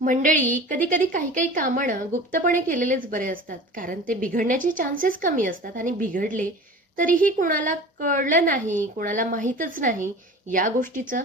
मंडळी, कधी कधी काही काही कामं गुप्तपणे केलेलेच बरे असतात, कारण ते बिघडण्याचे चान्सेस कमी असतात आणि बिघडले तरीही कोणाला कळलं नाही, कोणाला माहीतच नाही. या गोष्टीचं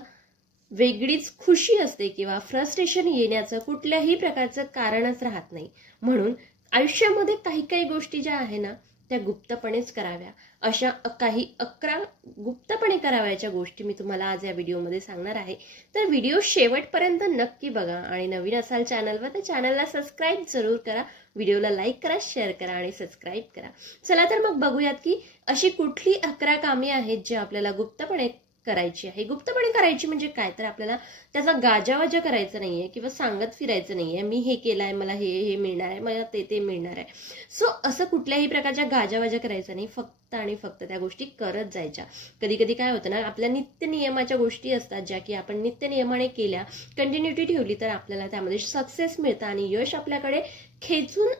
वेगळीच खुशी असते किंवा फ्रस्ट्रेशन येण्याचं कुठल्याही प्रकारचं कारणच राहत नाही. म्हणून आयुष्यामध्ये काही काही गोष्टी ज्या आहे ना, त्या गुप्तपणेच कराव्या. अशा काही 11 गुप्तपणे कराव्याच्या गोष्टी मी तुम्हाला आज या व्हिडिओमध्ये सांगणार आहे. तर व्हिडिओ शेवटपर्यंत नक्की बघा आणि नवीन असाल चॅनलवर तर चॅनलला सबस्क्राईब जरूर करा, व्हिडिओला लाईक करा, शेअर करा आणि सबस्क्राईब करा. चला तर मग बघूयात की अशी कुठली 11 कामे आहेत जे आपल्याला गुप्तपणे करायची आहे. गुप्तपणे करायची म्हणजे काय, तर आपल्याला त्याचा गाजावाजा करायचा नाहीये किंवा सांगत फिरायचं नाहीये, मी हे केलंय, मला हे मिळणार आहे, मला ते मिळणार आहे. सो असं कुठल्याही प्रकारच्या गाजावाजा करायचा नाही, फक्त आणि फक्त त्या गोष्टी करत जायच्या. कधी कधी काय होतं ना, आपल्या नित्य नियमाच्या गोष्टी असतात ज्या की आपण नित्य नियमाने केल्या, कंटिन्युटी ठेवली तर आपल्याला त्यामध्ये सक्सेस मिळतं आणि यश आपल्याकडे खेचून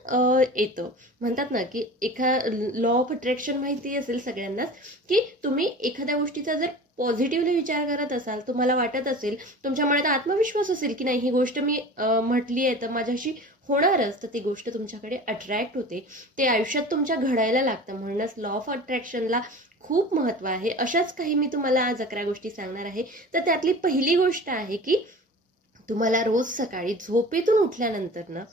येतं. म्हणतात ना की लॉ ऑफ अट्रॅक्शन माहिती असेल सगळ्यांनाच, की तुम्ही एखाद्या गोष्टीचा जर पॉझिटिव्हली विचार करत असाल, तुम्हाला वाटत असेल, तुमच्या मनात आत्मविश्वास असेल की नाही ही गोष्ट मी म्हटली आहे तर माझ्याशी होणारच, तर ती गोष्ट तुमच्याकडे अट्रॅक्ट होते, ते आयुष्यात तुमच्या घडायला लागतं. म्हणूनच लॉ ऑफ अट्रॅक्शनला खूप महत्व आहे. अशाच काही मी तुम्हाला आज 11 गोष्टी सांगणार आहे. तर त्यातली पहिली गोष्ट आहे की तुम्हाला रोज सकाळी झोपेतून उठल्यानंतर ना,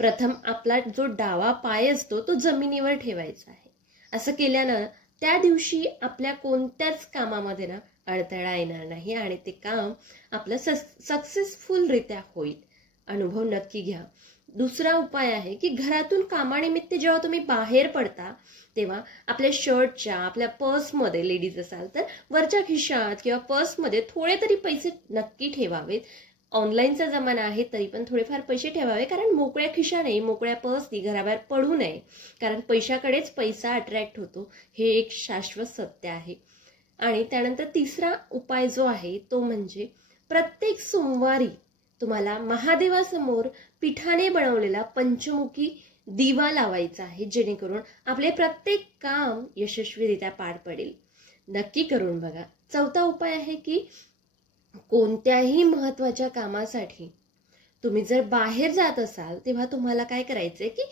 प्रथम आपला जो डावा पाय असतो तो जमिनीवर ठेवायचा आहे. असं केल्यानं त्या दिवशी आपल्या कोणत्याच कामामध्ये ना अडथळा येणार नाही आणि ते काम आपलं सक्सेसफुलरित्या होईल. अनुभव नक्की घ्या. दुसरा उपाय आहे की घरातून कामानिमित्त जेव्हा तुम्ही बाहेर पडता तेव्हा आपल्या शर्टच्या, आपल्या पर्समध्ये, लेडीज असाल तर वरच्या खिशात किंवा पर्समध्ये थोडे तरी पैसे नक्की ठेवावेत. ऑनलाईनचा जमाना आहे तरी पण थोडेफार पैसे ठेवावे, कारण मोकळ्या खिशाने, मोकळ्या पर्सनी घराबाहेर पडू नये, कारण पैशाकडेच पैसा अट्रॅक्ट होतो, हे एक शाश्वत सत्य आहे. आणि त्यानंतर तिसरा उपाय जो आहे तो म्हणजे प्रत्येक सोमवारी तुम्हाला महादेवासमोर पिठाने बनवलेला पंचमुखी दिवा लावायचा आहे, जेणेकरून आपले प्रत्येक काम यशस्वीरित्या पार पडेल. नक्की करून बघा. चौथा उपाय आहे की कोणत्याही महत्वाच्या कामासाठी तुम्ही जर बाहेर जात असाल तेव्हा तुम्हाला काय करायचंय की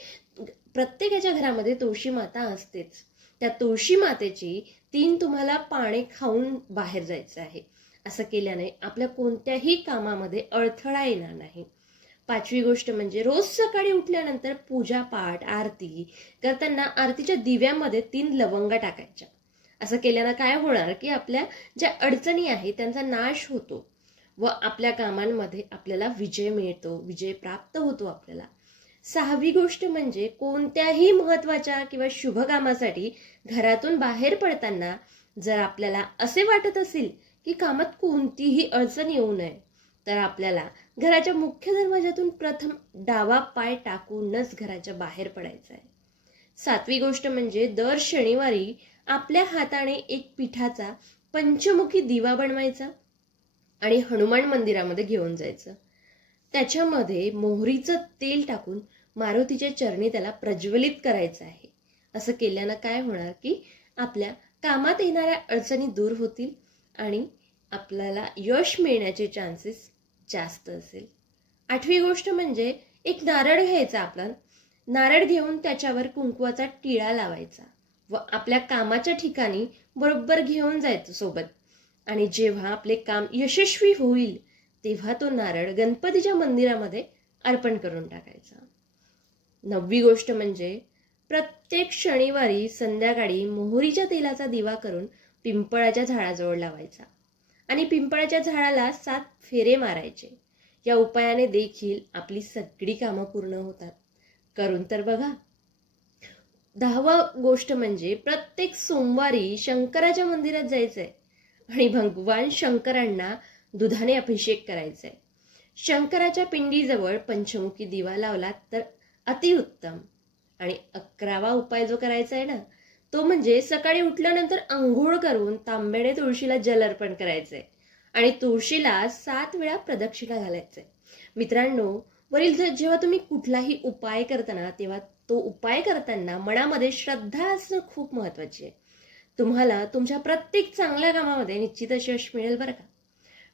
प्रत्येकाच्या घरामध्ये तुळशी माता असतेच, त्या तुळशी मातेची 3 तुम्हाला पाने खाऊन बाहेर जायचं आहे. असं केल्याने आपल्या कोणत्याही कामामध्ये अडथळा येणार नाही. पाचवी गोष्ट म्हणजे रोज सकाळी उठल्यानंतर पूजा पाठ, आरती करताना आरतीच्या दिव्यामध्ये 3 लवंगा टाकायच्या. असं केल्यानं काय होणार की आपल्या ज्या अडचणी आहेत त्यांचा नाश होतो व आपल्या कामांमध्ये आपल्याला विजय मिळतो, विजय प्राप्त होतो आपल्याला. सहावी गोष्ट म्हणजे कोणत्याही महत्वाच्या किंवा शुभ कामासाठी घरातून बाहेर पडताना जर आपल्याला असे वाटत असेल की कामात कोणतीही अडचण येऊ नये, तर आपल्याला घराच्या मुख्य दरवाजातून प्रथम डावा पाय टाकूनच घराच्या बाहेर पडायचं आहे. सातवी गोष्ट म्हणजे दर शनिवारी आपल्या हाताने एक पिठाचा पंचमुखी दिवा बनवायचा आणि हनुमान मंदिरामध्ये घेऊन जायचं. त्याच्यामध्ये मोहरीचं तेल टाकून मारुतीच्या चरणी त्याला प्रज्वलित करायचं आहे. असं केल्यानं काय होणार की आपल्या कामात येणाऱ्या अडचणी दूर होतील आणि आपल्याला यश मिळण्याचे चान्सेस जास्त असेल. आठवी गोष्ट म्हणजे एक नारळ घ्यायचा. आपला नारळ घेऊन त्याच्यावर कुंकवाचा टिळा लावायचा व आपल्या कामाच्या ठिकाणी बरोबर घेऊन जायचं सोबत. आणि जेव्हा आपले काम यशस्वी होईल तेव्हा तो नारळ गणपतीच्या मंदिरामध्ये अर्पण करून टाकायचा. 9वी गोष्ट म्हणजे प्रत्येक शनिवारी संध्याकाळी मोहरीच्या तेलाचा दिवा करून पिंपळाच्या झाडाजवळ लावायचा आणि पिंपळाच्या झाडाला 7 फेरे मारायचे. या उपायाने देखील आपली सगळी कामं पूर्ण होतात. करून तर बघा. 10वा गोष्ट म्हणजे प्रत्येक सोमवारी शंकराच्या मंदिरात जायचंय आणि भगवान शंकरांना दुधाने अभिषेक करायचाय. शंकराच्या पिंडीजवळ पंचमुखी दिवा लावलात तर अतिउत्तम. आणि 11वा उपाय जो करायचा आहे ना, तो म्हणजे सकाळी उठल्यानंतर अंघोळ करून तांब्याने तुळशीला जल अर्पण करायचंय आणि तुळशीला 7 वेळा प्रदक्षिणा घालायचंय. मित्रांनो, वरील जेव्हा तुम्ही कुठलाही उपाय करताना तेव्हा तो उपाय करताना मनामध्ये श्रद्धा असणं खूप महत्वाची आहे. तुम्हाला तुमच्या प्रत्येक चांगल्या कामामध्ये निश्चितच यश मिळेल बरं का.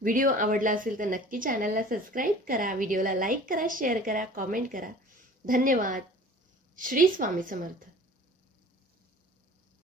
व्हिडिओ आवडला असेल तर नक्की चॅनलला सबस्क्राईब करा, व्हिडिओला लाईक करा, शेअर करा, कॉमेंट करा. धन्यवाद. श्री स्वामी समर्थ.